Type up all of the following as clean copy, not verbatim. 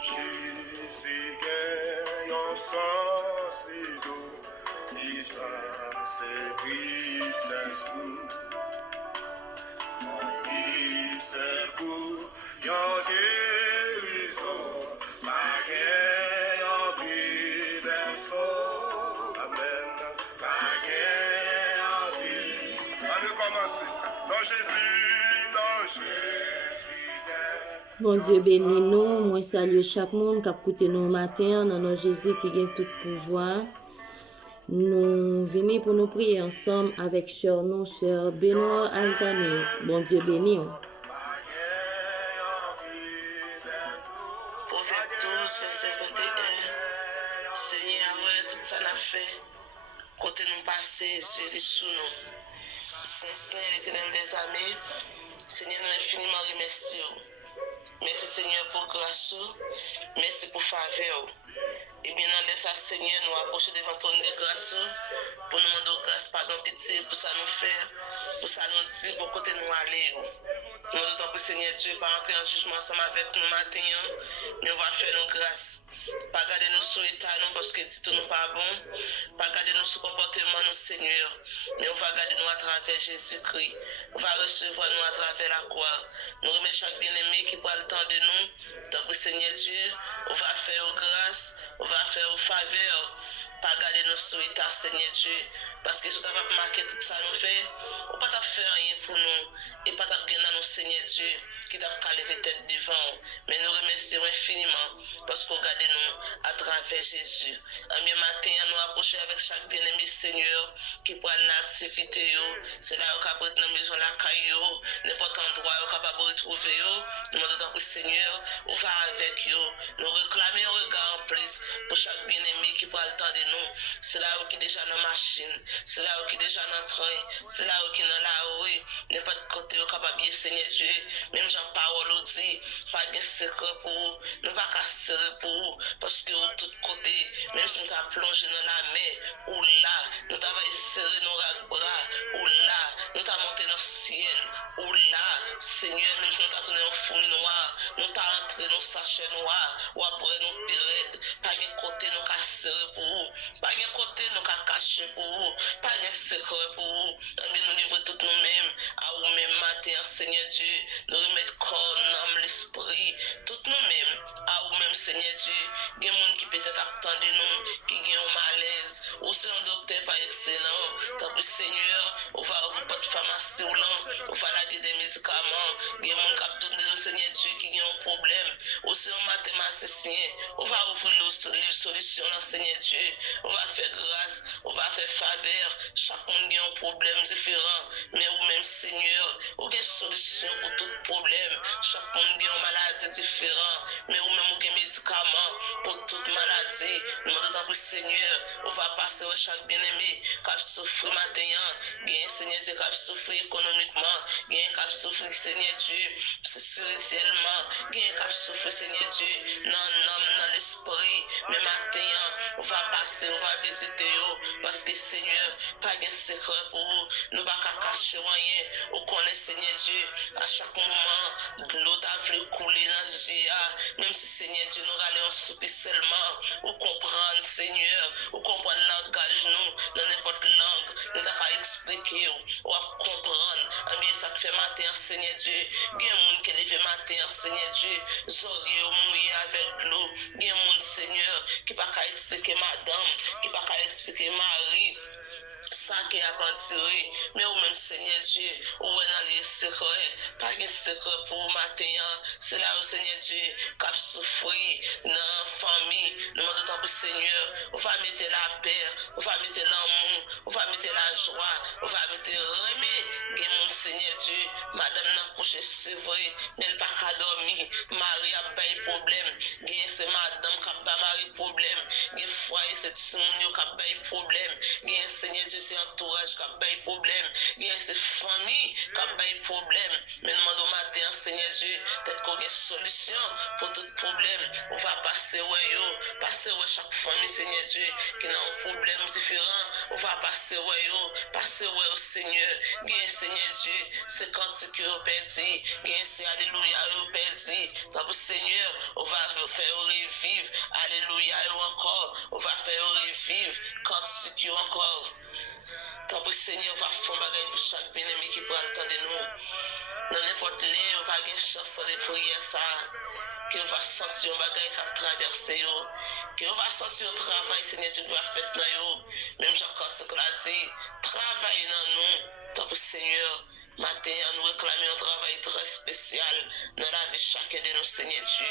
Jésus gagne en sang si doux, qui chasse tristesse nous. Qui secoue, yon guérison, ma guerre, yon berceau. Amen. Ma guerre, yon vie. Allez commencer. Dans Jésus, dans Jésus. Bon Dieu béni nous, moi salue chaque monde qui a écouté nous matin dans nos Jésus qui gagne tout pouvoir. Nous venons pour nous prier ensemble avec cher nous, cher Benoît Altanese. Bon Dieu béni. Prophète 12, verset 21. Seigneur, ouais, tout ça n'a fait. Côté nous passer, sur les sous nous. Saint, l'éternel des amis. Seigneur, nous infiniment remercions. Merci Seigneur pour grâce, merci pour faveur. Et bien dans ça Seigneur, nous approcher devant ton de grâce pour nous demander grâce, pardon, pitié pour ça nous faire, pour ça nous dire pour côté nous aller. Nous demandons pour Seigneur Dieu pas entrer en jugement ensemble avec nous matin, mais on va faire nos grâces. Pas garder nous sur l'état non parce que tout nous pas bon, pas garder nous sur comportement nous Seigneur, mais on va garder nous à travers Jésus-Christ. On va recevoir nous à travers la croix. Nous remercions chaque bien-aimé qui prend le temps de nous. Donc Seigneur Dieu, on va faire grâce, on va faire faveur. Pas garder nos souhaits, Seigneur Dieu, parce que si on va marquer tout ça nous fait, on ne peut pas faire rien pour nous, et pas bien dans nous, Seigneur Dieu, qui t'a levé tête devant. Mais nous remercions infiniment, parce qu'on garde nous à travers Jésus. Un bien matin, nous approcher avec chaque bien-aimé Seigneur, qui prend l'activité, c'est là où on peut être dans la maison, la caillou, n'importe endroit où on capable de retrouver, nous demandons que Seigneur, on va avec eux, nous réclamer un regard en plus pour chaque bien-aimé qui prend le temps de nous. C'est là où qui est déjà dans la machine, c'est là où qui est déjà dans le train, c'est là où qui est dans la rue, n'importe côté où capable de Seigneur Dieu, même Jean parole dit, pas de secret pour vous, nous pas casser pour vous, parce que de tous côtés, même si nous avons plongé dans la mer, ou là, nous avons serré nos bras, ou là, nous avons monté dans le ciel, ou là, Seigneur, même si nous avons tourné en fourmi noir, nous avons entré dans le sachet noir, ou après nous pérèdes, pas de côté nous casser pour vous, pas de côté nous cacher pour vous, pas de secret pour vous, mais nous livrons tout nous-mêmes, à vous-même matin, Seigneur Dieu, nous remettre corps, âme, l'esprit, tout nous-mêmes, à vous-même, Seigneur Dieu, il y a des gens qui peut-être attendent de nous, qui ont un malaise, ou c'est un docteur pas excellent, tant que Seigneur, on va pas de pharmacie ou là, on va laguer des médicaments, il y a des gens qui attendent de nous, Seigneur Dieu, qui ont un problème, ou c'est un mathématicien, on va ouvrir les solutions, Seigneur Dieu, on va faire grâce, on va faire faveur, chaque monde a un problème différent, mais vous-même, Seigneur, vous avez une solution pour tout problème, chaque monde a une maladie différente, mais vous-même, vous avez un médicament pour toute maladie, nous demandons pour Seigneur, on va passer à chaque bien-aimé qui a souffert matin, qui a Seigneur Dieu qui a souffert économiquement, qui a souffert, Seigneur Dieu, spirituellement, qui a souffert, Seigneur Dieu, dans l'âme, dans l'esprit, mais matin, on va passer, on va visiter eux, parce que Seigneur, pas de secret pour vous, nous ne pouvons pas cacher rien, on connaît Seigneur Dieu, à chaque moment, de l'eau t'a voulu couler dans le Dieu, même si Seigneur Dieu nous allons en souper seulement, ou comprendre Seigneur, ou comprendre le langage nous, dans n'importe quelle langue, nous t'as qu'à expliquer, ou à comprendre, mais ça fait matin Seigneur Dieu, il y a des gens qui lèvent matin Seigneur Dieu, zoré ou mouillé avec l'eau, il y a des gens Seigneur, qui ne peuvent pas expliquer madame, qui ne peuvent pas expliquer Marie, ça qui a tiré, mais ou même Seigneur Dieu, ou dans les secrets, pas de secret pour matin, c'est là où Seigneur Dieu, qui a souffert dans la famille, nous demandons pour Seigneur, on va mettre la paix, on va mettre l'amour, on va mettre la joie, on va mettre remet, mon Seigneur Dieu, madame n'a couché, c'est vrai, mais elle n'a pas dormi, Marie a pas de problème, c'est madame qui a pas de problème, il foyer, c'est Simon qui a pas de problème, Seigneur Dieu, c'est entourage qui a pas de problème, c'est famille qui a pas de problème, mais nous demandons matin, Seigneur Dieu, peut-être qu'on a une solution pour tout problème, on va passer chaque famille, Seigneur Dieu, qui a un problème différent, on va passer au Seigneur, Seigneur Dieu, c'est quand tu as perdu, c'est alléluia, perdu, donc Seigneur, on va faire pour chaque bien-aimé qui pourra attendre nous. Dans n'importe où, on va avoir chance de prière ça. Que va sentir un bagage qui a traversé, que va sentir un travail, Seigneur, tu dois faire dans nous. Même Jean-Claude l'a dit, travaille dans nous, tant que Seigneur. Matin, nous réclamons un travail très spécial dans la vie de chacun de nous, Seigneur Dieu.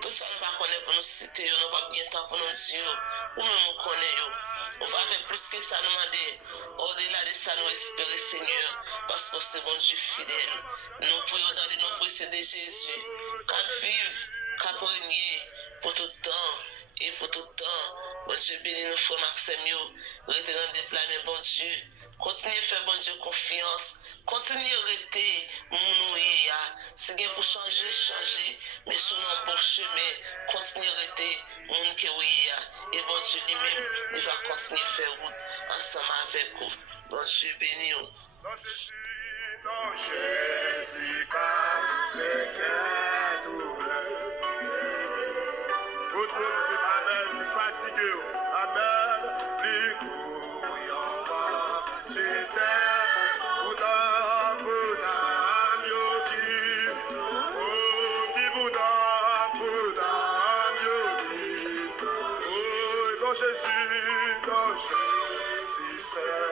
Tout ça, nous ne va connaître pour nous citer, nous ne va pas bien temps pour nous dire, ou même nous connaître. On va faire plus que ça, nous demander. Au-delà de ça, nous espérer, Seigneur, parce que c'est bon Dieu fidèle. Nous prions dans les noms précieux de Jésus, qu'à vivre, qu'à régner pour tout temps et pour tout temps. Bon Dieu, bénis nos frères Maxime, restez dans le déploiement, bon Dieu. Continuez à faire, bon Dieu, confiance. Continuez à rester, mounoué, si vous pour changer, mais sur un bon chemin, continuez à rester, moun qui est et bon Dieu lui-même, il va continuer à faire route ensemble avec vous. Bon Dieu béni. Dans Jésus, car le cœur double. Votre monde, amen, fatigué, amen, les couillons bas, j'étais. Jésus, dans Jésus,